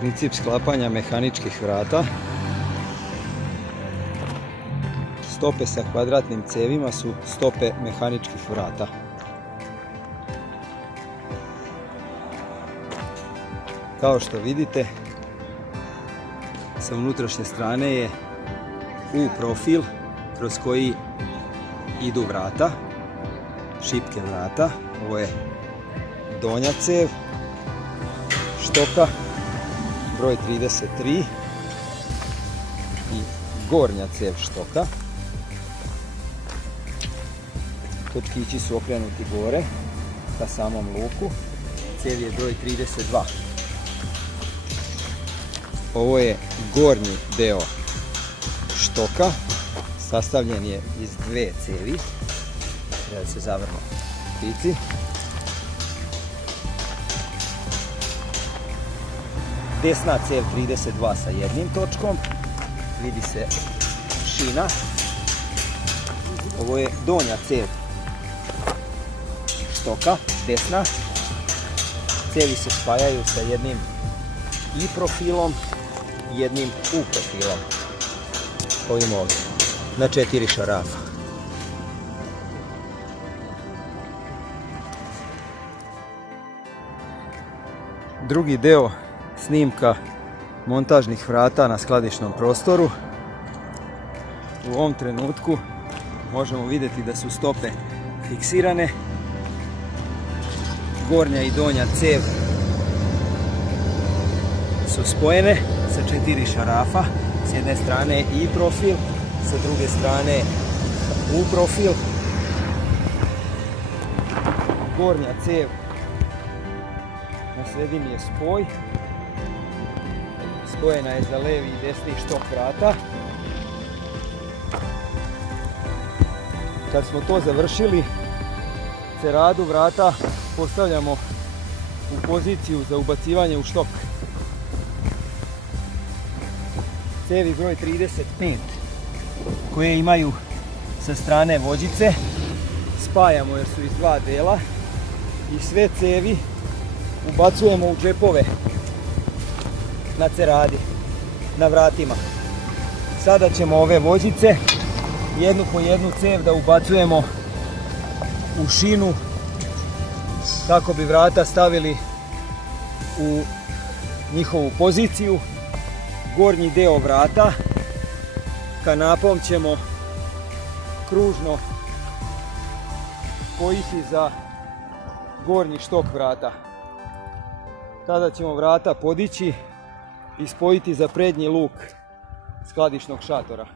Princip sklapanja mehaničkih vrata. Stope sa kvadratnim cevima su stope mehaničkih vrata. Kao što vidite, sa unutrašnje strane je U profil kroz koji idu vrata, šipke vrata. Ovo je donja cev štoka broj 33 i gornja cev štoka. Točkići su okrenuti gore ka samom luku. Cev je broj 32. Ovo je gornji deo štoka, sastavljen je iz dve cevi. Treba da se zavrnu pici. Desna cev 32 sa jednim točkom, vidi se šina. Ovo je donja cev štoka, desna. Cevi se spajaju sa jednim I profilom i jednim U profilom. Ovim ovdje, na 4 šarafa. Drugi deo snimka montažnih vrata na skladišnom prostoru. U ovom trenutku možemo vidjeti da su stope fiksirane. Gornja i donja cev su spojene sa 4 šarafa. S jedne strane I profil, sa druge strane U profil. Gornja cev na sredini je spoj. Spojena je za levi i desni štok vrata. Kad smo to završili, ceradu vrata postavljamo u poziciju za ubacivanje u štok. Cevi broj 35 koje imaju sa strane vođice spajamo jer su iz dva dela i sve cevi ubacujemo u džepove na ceradi, na vratima. Sada ćemo ove vođice jednu po jednu cev da ubacujemo u šinu kako bi vrata stavili u njihovu poziciju. Gornji deo vrata kanapom ćemo kružno spojiti za gornji štok vrata. Tada ćemo vrata podići i spojiti za prednji luk skladišnog šatora.